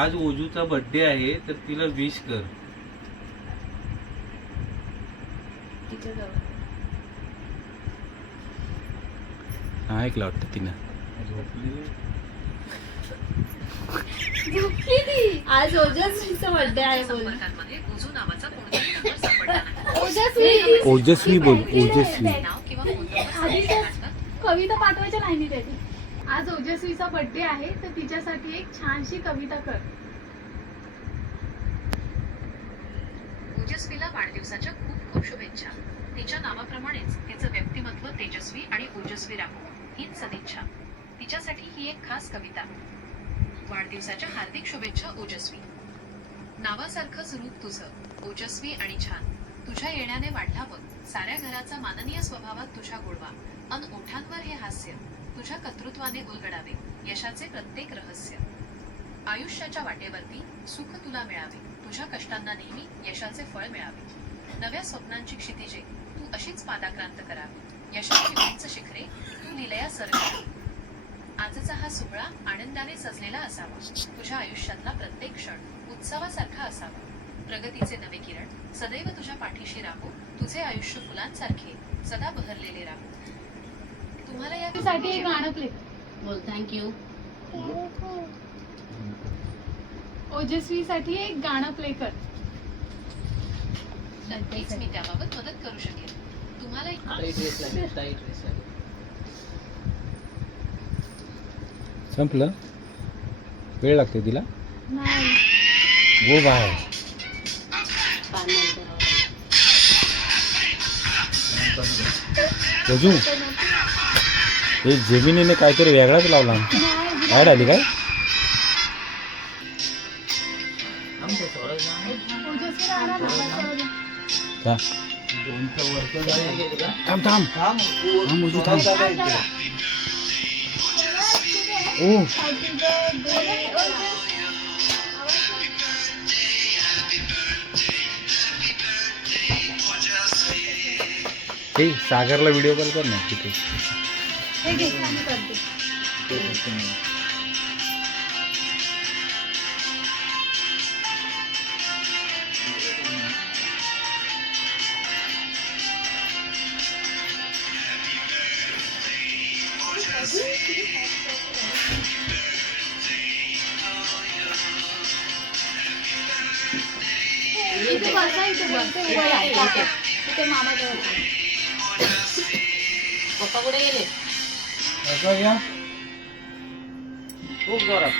आज ओजूचा बर्थडे आहे तर तिला विश कर. ऐकलं वाटतं तिनं. आज ओजस्वीचा बर्थडे आहे बोल. ओजस्वी बोल. ओजस्वी. कविता पाठवायच्या लाईनी त्याची. आज ओजस्वीचा बर्थडे आहे तर तिच्यासाठी एक छानशी कविता कर. ओजस्वीला वाढदिवसाच्या खूप खूप शुभेच्छा. तिच्या नावाप्रमाणेच तिचं व्यक्तिमत्व तेजस्वी आणि ओजस्वी राहो हीच सदिच्छा. तिच्यासाठी ही एक खास कविता. वाढदिवसाच्या हार्दिक शुभेच्छा ओजस्वी. नावासारखंच रूप तुझं ओजस्वी आणि छान. तुझ्या येण्याने वाढला बघ साऱ्या घराचा माननीय स्वभावात तुझ्या गोडवा. अन ओठांवर हे हास्य तुझ्या कर्तृत्वाने उलगडावे यशाचे प्रत्येक रहस्य. आयुष्याच्या वाटेवरती सुख तुला मिळावे तुझ्या कष्टांना नेहमी यशाचे फळ मिळावे. नव्या स्वप्नांची क्षितिजे तू अशीच पादाक्रांत करावी. यशाची उंच शिखरे तू लिलया सर करावी. आजचा हा सोहळा आनंदाने सजलेला असावा. तुझ्या आयुष्यातला प्रत्येक क्षण उत्सवासारखा असावा. प्रगतीचे नवे किरण सदैव तुझ्या पाठीशी राहो. तुझे आयुष्य फुलांसारखे सदा बहरलेले राहो. तुम्हाला यासाठी एक गाणं प्ले बोल. थँक्यू. ओजस्वीसाठी एक गाणं प्ले कर. नक्कीच मी त्याबाबत मदत करू शकेन. तुम्हाला संपलं. वेळ लागते तिला. नाही गो बाहेर. ओजू हे जेमिनीने काहीतरी वेगळाच लावला. ऍड आली काय? ओजस्वी राहणार ना. थांब थांब थांब ओजू थांब. ओ हे सागरला व्हिडिओ कॉल कर ना तिथे. हे घे आम्ही करते. इथे बसा. इथे बस. इथे मामा जवळ. पप्पा कुठे गेले? खूप जोरात.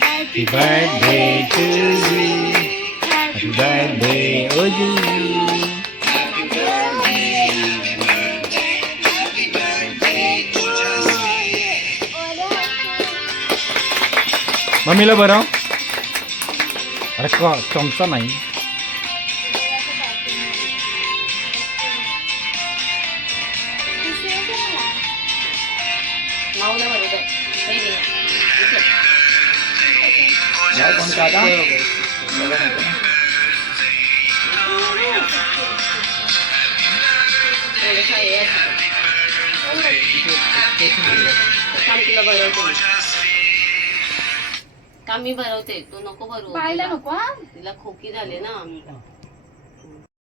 Happy birthday to you. Happy birthday, Oju. मम्मीला बरं. अरे चमचा नाही. माऊला बरोबर. हे घे. थोडंसं हे असतं. थांब तुला भरवते. थांब मी भरवते. तू नको भरवू. पाहायला नको हा. तिला खोकी झाले ना.